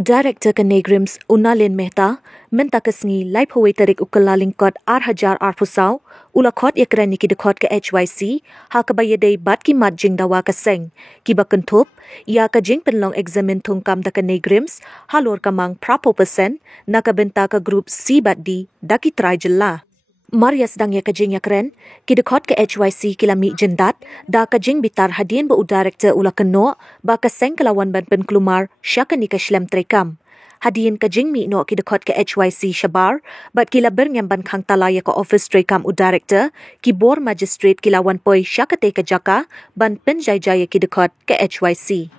Director ke Negrims Unalin Mehta minta kesni lai pawai tarik ukalaling kot Hajar pusau ula kot yakran ki dekot ke HYC ha ke bayadai bat ki mat jing dawa ke seng ki bakentup ya ke jing penlong examen tungkam da ke Negrims halor kamang prapo persen na ke benta ke grup C bat di daki try jela. Maria sedang ya kajing yakren, ki dekot ke HYC kilami jendat, da kajing bitar hadian bu director ula keno, ba keseng kelawan ban penkelumar, syaka ni ke shlem trekam. Hadian kajing mi no ki dekot ke HYC Shabar, bat kila bernyamban kang talaya ke office trekam u director, ki bor magistrate kilawan poi syaka te ke jaka, ban penjaya-jaya ki dekot ke HYC.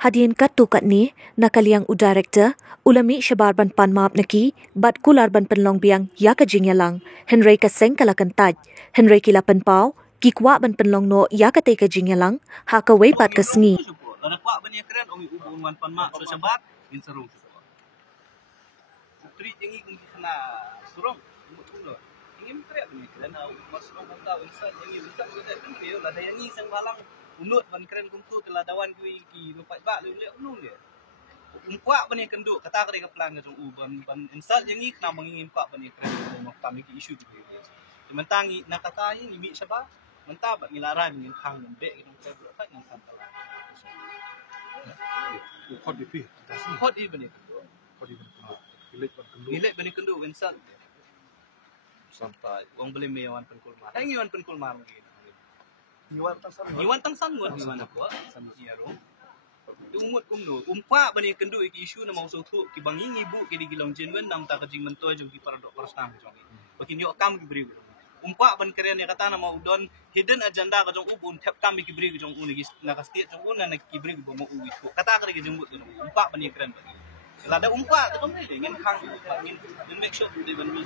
Hadian kat tu kat ni, nakaliang u director, ulami Shabar ban pan maap naki, bat kular ban penlong biang ya ka jing yalang, Henry ka seng kala kentaj, Henry kila penpau, ki kwa ban penlong no ya ka te ka jing yalang, ha ka wei bat ka sni. Lada kwa ban ya keren omi ubun wan pan maap so Shabar, in sarung. Tri tingi kung kena surong, umut lo. Ingin keren ban ya keren, masuk orang tahu insan yang bisa kita tu lada yang ni sang balang. Unut ban keren kumtu telah dawan kui ki lupai bak le unut le. Umpak ban yang kenduk kata ka pelan ka ban insal yang ni kena mengingin pak ban yang keren mau kami ki isu tu. Sementangi nak kata ini mi Sabah mentah bak ngilaran ngin khang be ki dong sebab tak ngin kan telah. Khot di pi. Khot di ban yang kenduk. Khot di ban kenduk. Gilet ban yang kenduk insal. Sampai wong beli mewan penkulmar. Ngiwan penkulmar lagi. Iwan tang sangguan di mana ko sama siaro umut kumno umpa bani kendu ki isu na mauso tu ki banging ibu ki digilong jinwen nang ta kajing mento jong ki paradok parastam jong bakin yo kam ki beri umpa ban keren ya kata na mau don hidden agenda ka jong ubun tap kam ki beri jong uni na ka state jong una na ki beri bo mo uwi kata ka ki jong umpa bani keren bagi lada umpa ka jong ingin khang ingin make sure they ban me.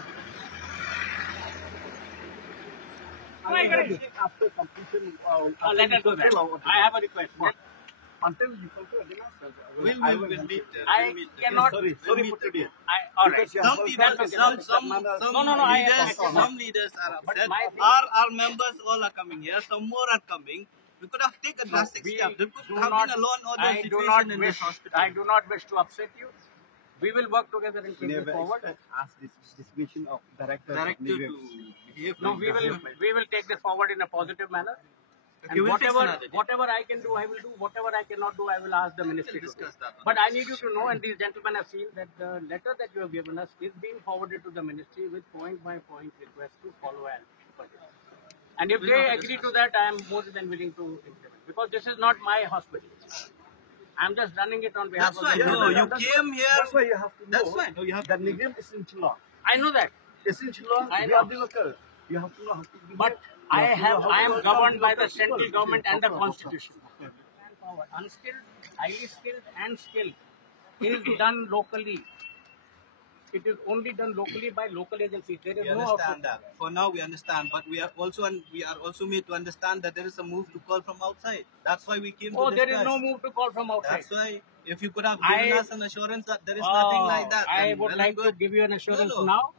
After completion, let us do that. I have a request. Until you fulfill the answer, We'll meet. I cannot. Sorry for today. All right. Some leaders are upset. Our members all are coming here. Some more are coming. We could have taken a drastic step. There could have been a law and order situation in this hospital. I do not wish to upset you. We will work together and take it forward. Ask this dismissal of director to behave. No, we will take this forward in a positive manner. Okay, And whatever I can do, I will do. Whatever I cannot do, I will ask the ministry to do. Discuss that. But I need you to know, and these gentlemen have seen that the letter that you have given us is being forwarded to the ministry with point-by-point request to follow and budget. And if they agree to that, I am more than willing to implement. Because this is not my hospital. I'm just running it on behalf That's of why. the No, you came here. That's why you have to know. That's why. No, you have that Negrim is in law. I know that. Essential law. I You know. are the worker. You have to know how to. But I am governed by the central government and the constitution. Unskilled, highly skilled and skilled is done locally. It is only done locally by local agencies. There is We no understand that. For now, we understand, but we are also made to understand that there is a move to call from outside. That's why we came. Oh, to there discuss. is no move to call from outside. That's why. If you could have given us an assurance that there is nothing like that, I then would well like and to good. give you an assurance No. now.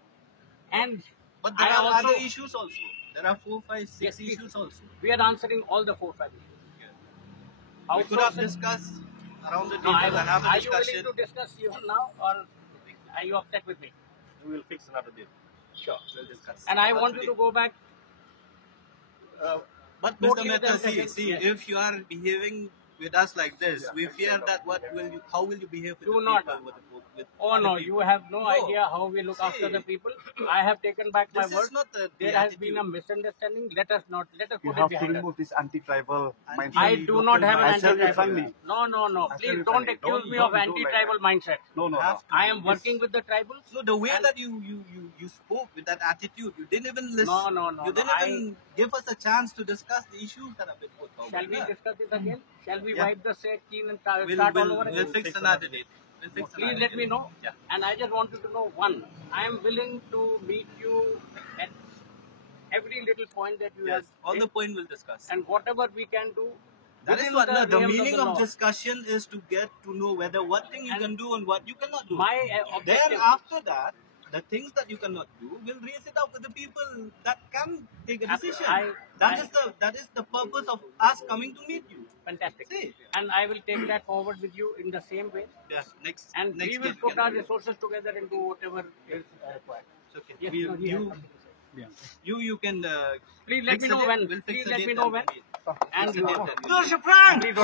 And But there I are also- other issues also. There are 4, 5, 6 Yes, please. issues also. we are answering all the 4 5 issues. We could have Outsourcing- discussed around the No, table and have a are you discussion. willing to discuss even now, or are you upset with me? We will fix another date. Sure. We'll discuss. And I But want you to go back. But totally Mr. Mehta, with them. see, Yes. if you are behaving with us like this, we fear that how will you behave with Do the not. people? With Oh other no, people? you have no No. idea how we look after See, the people. I have taken back my This word. is not the There has attitude. been a misunderstanding. Let us You put it have to behind us. remove this anti-tribal mindset. I do not have an I tell you anti-tribal. frankly. No. tell Please you don't frankly, accuse don't- me of don't do like anti-tribal mindset. No. Have to. I am working with the tribals. No, the way that you spoke with that attitude, you didn't even listen. No. You didn't even give us a chance to discuss the issues that have been put forward. Shall we discuss this again? Shall we Yeah. wipe the set clean and start We'll all over we'll again? fix another date. We'll fix Please another let date. me know. Yeah. And I just wanted to know one. I am willing to meet you at every little point that you Yes. have. On the made. point we'll discuss. And whatever we can do. That is within what the realms meaning the of law. discussion is, to get to know whether what thing you And can do and what you cannot do. My Then objective. after that, the things that you cannot do, we'll raise it out to the people that can take a decision. That is the purpose of us coming to meet you. Fantastic. See? And I will take that forward with you in the same way. Yeah, next And next we will day put together. our resources together into whatever is required. It's okay. Yes, We- no, he has something to say. you can. Please let fix me a know date. when. We'll fix Please a let date me know and when. we'll meet. And please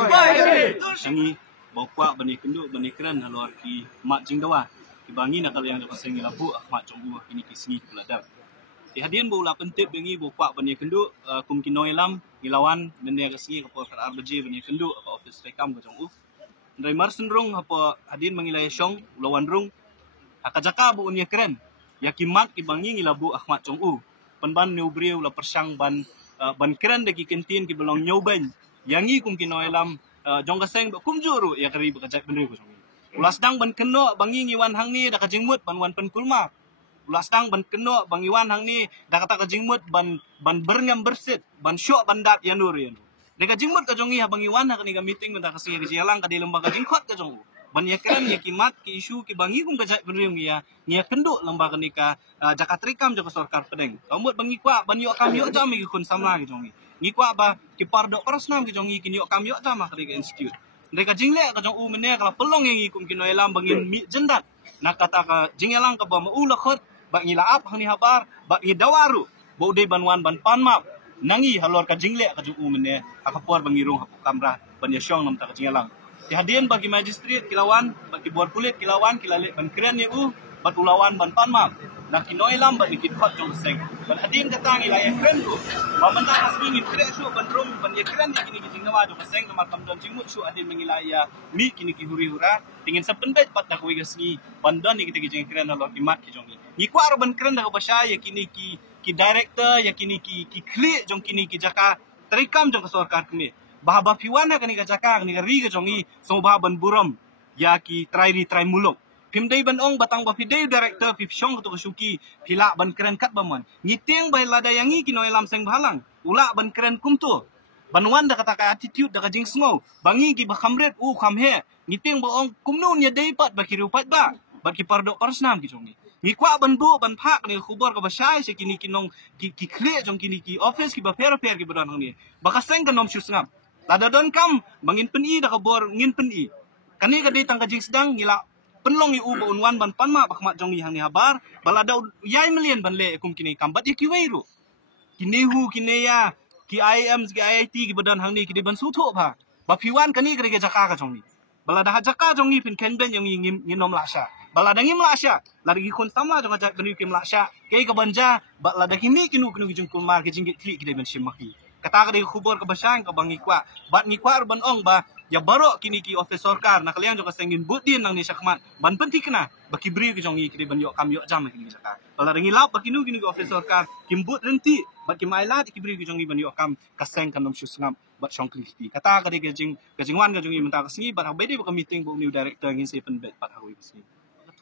don't Sangi bokwa bani kenduk bani keren halor ki mak jing dawa ki bangi nak yang dapat sengi labu mak jong kini ki sengi peladap di hadian bola pentit bengi bokwa bani kenduk kum kinoi lam gilawan benda ka sengi kapor kar arbaji bani kenduk apa office rekam ka jong ndai marsen rong apa hadian mangilai syong lawan rong akajaka bu unya keren ya kimat ki bangi ngilabu mak jong penban neubriu la persang ban keren de ki kentin ki belong nyoben yangi kum kinoi lam jong kaseng kum juru ya kari bekajak bener ko songi ulas dang ban keno bangi ngiwan hang ni da kajingmut ban wan pen kulma ulas dang ban keno bangi wan hang ni da kata kajingmut ban berngam bersit ban syok bandat yanur yanu de kajingmut ka jongi ha bangi wan ha kani ka meeting ban da kasi ki jalang ka di lembah kajingkot ka jong ban ya keren ya kimat ki isu ki bangi kum kajak bener ya nia kenduk lembah kani ka jakatrikam jo sorkar pedeng kamut bangi kwa ban yo kam yo jam ki kun samla ki jongi ni kwa ba ki pardo parasnam ki jongi kin yo kam yo jam ka di institute mereka jingle ka jong umene kala pelong yang ikum kinoi lam bangin mi jendat nak kata ka jingelang ka ba maula khot ba ngila ap hani habar ba ngi dawaru bo de banwan ban panmap nangi halor ka jingle ka jong umene akapor bangirung kamra ban yasyong nam ta ka jingelang di hadian bagi magistrate kilawan bagi bor kulit kilawan kilale ban kren ye bat ulawan ban panmap nak kinoi lam ba dikit khot jong seng ban hadian kata ngi la kren ku ba man ta asmi ngi kre shu ban rum ban ye kren ni kini jingnawa jo seng ma kam don jingmut shu adin mengilaya mi kini ki huri hura tingin sependek pat dak wi gasni bandan ni kita jing kren lo kimat ki jongi ni kwa ro ban kren dak basha ya kini ki director ya kini ki kli jong kini ki jaka terikam jong sorkar kini bahaba piwana kani ka jaka ni ri ga jongi so ba ban buram ya ki try muluk pimdai ban ong batang ba pidai director pip syong to suki pila ban keren kat baman ngiting bai lada yangi kinoi lam seng balang ula ban keren kumto banwan da kata ka attitude da ka jing sngo bangi gi ba khamret kham he ngiting ba ong kumno nya dei pat ba kiru pat ba ki pardo parsnam ki jongi ni kwa ban bu ban phak ni khubor ka ba shai se kini kinong ki khle jong kini ki office ki ba per ki badan ni ba ka seng ka nom shusngam lada don kam bangin peni da ka bor ngin peni kani ka dei tang ka jing sedang ngila penlong yu ba unwan ban panma bakmat jong hang ni habar balada yai million ban le kum kini kambat ye kiweiru kini hu kini ya ki IIM ki IIT ki badan hang ni ki ban su tho ba piwan kani kre ke jaka ka jong ni balada jaka jong ni pin ken ben yang nginom lasha balada ngim lasha lagi kun sama jong ajak benu kim lasha ke ka banja balada kini kinu ki jong kumar ki jinggit kli ki ben shimaki kata ka de khubor ka basang ka bangi kwa bat ni kwa ban ong ba ya baro kini ki office sorkar nak kalian juga sengin budin nang ni syakmat ban penting kena baki bri ki jongi ki ban yo kam yo jam ki jaka bala ringi lap baki nu kini ki office sorkar kimbut renti baki mailat ki bri ki jongi ban yo kam kaseng kanam syusngam bat syong kristi kata ka de gajing wan ka jongi menta ka singi bat habede ba meeting bo new director ngin se pen bet pat hawi singi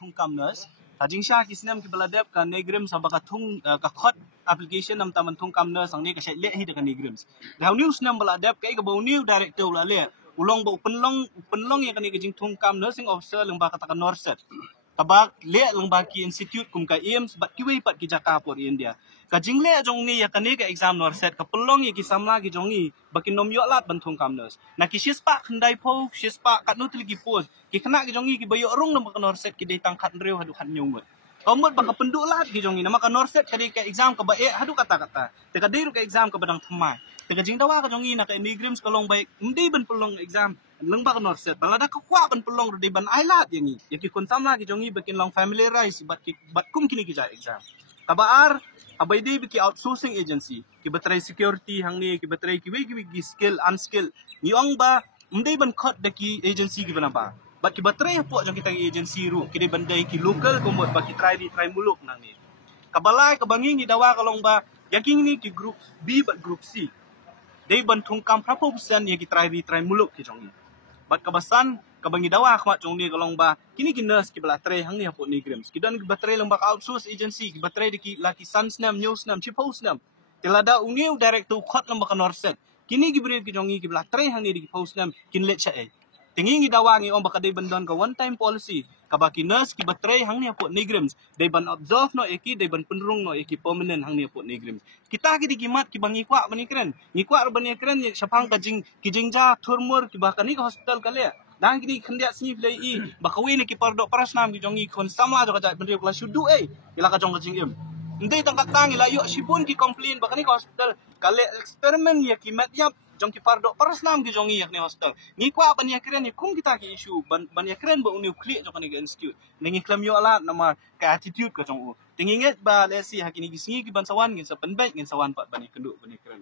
thung kam nas tajing sha ki sinam ki baladep ka negrim sabaka thung ka khot application nam taman thung kam nas ang ni ka shet le hi de ka negrims daw news nam baladep kai ka bo new director la le ulong ba penlong ya kani gajing thung kam nursing officer lengba kata norset tabak le lengba ki institute kum ka aims bat ki wei pat ki jaka por india ka jingle jong ni ya kani ka exam norset ka penlong ya ki samla ki jongi bakin nom yo lat ban thung kam nurs na ki shispa khandai po shispa kat nutli ki pos ki kena ki jongi ki bayo rong nam ka norset ki dei tang khat reu hadu khat nyung komut baka penduk lat ki jongi nama ka norset kadi ka exam ka ba hadu kata te ka dei ka exam ka badang thamai tega jing dawa ka jongi na ka negrims kalong baik ndi ban pelong exam leng ba ka norset balada ka kwa ban pelong de ban ailat yangi yaki kon samla ki jongi bakin long familiarize bat kum kini ki ja exam kabaar abai de biki outsourcing agency ki batrai security hang ni ki batrai ki wi skill unskill ni ong ba ndi ban khot de ki agency ki bana ba bat ki batrai po jong kita agency ru ki de bandai ki local komot ba ki try muluk nang ni kabalai ka bangi ni dawa kalong ba yaking ni ki group B bat group C dei ban thung kam prapo pusan ye ki try muluk ki jongi bat kabasan kabangi dawa khmat jong ni kalong ba kini ki nurse ki bala tre hang ni hapo ni grims ki dan ki batre lembak outsource agency ki batre ki laki sunsnam newsnam chipostnam tilada ungiu director khot lembak norset kini ki bri ki jongi ki bala tre hang ni di postnam kin let cha Tingi ngi dawangi om baka day bandon ka one time policy kabaki nurse ki batray hang niya po negrims day ban observe no eki day ban penrung no eki permanent hang niya po negrims kita ki dikimat ki bangi kwa bani kren ni kwa bani kren syapang kajing kijingja turmur ki bakani ka hospital kale dan kini khendia sni play I baka wi ni ki pardo parasnam ki jongi khon sama jo ka bani kala shudu ila ka jong kajing im ndai tang katang ila yo sibun ki complain bakani ka hospital kale eksperimen ya ki mat yap jong ki pardo parasnam ki jongi yak ni hospital ni kwa ban ya kren ni kum kita ki issue ban ya kren ba uni clear jo kan ni institute nengi klam yo ala nama ka attitude ka jong u tinginget ba lesi hakini ki singi ki ban sawan ngin sa penbet ngin sawan pat ban ya kendu ban ya kren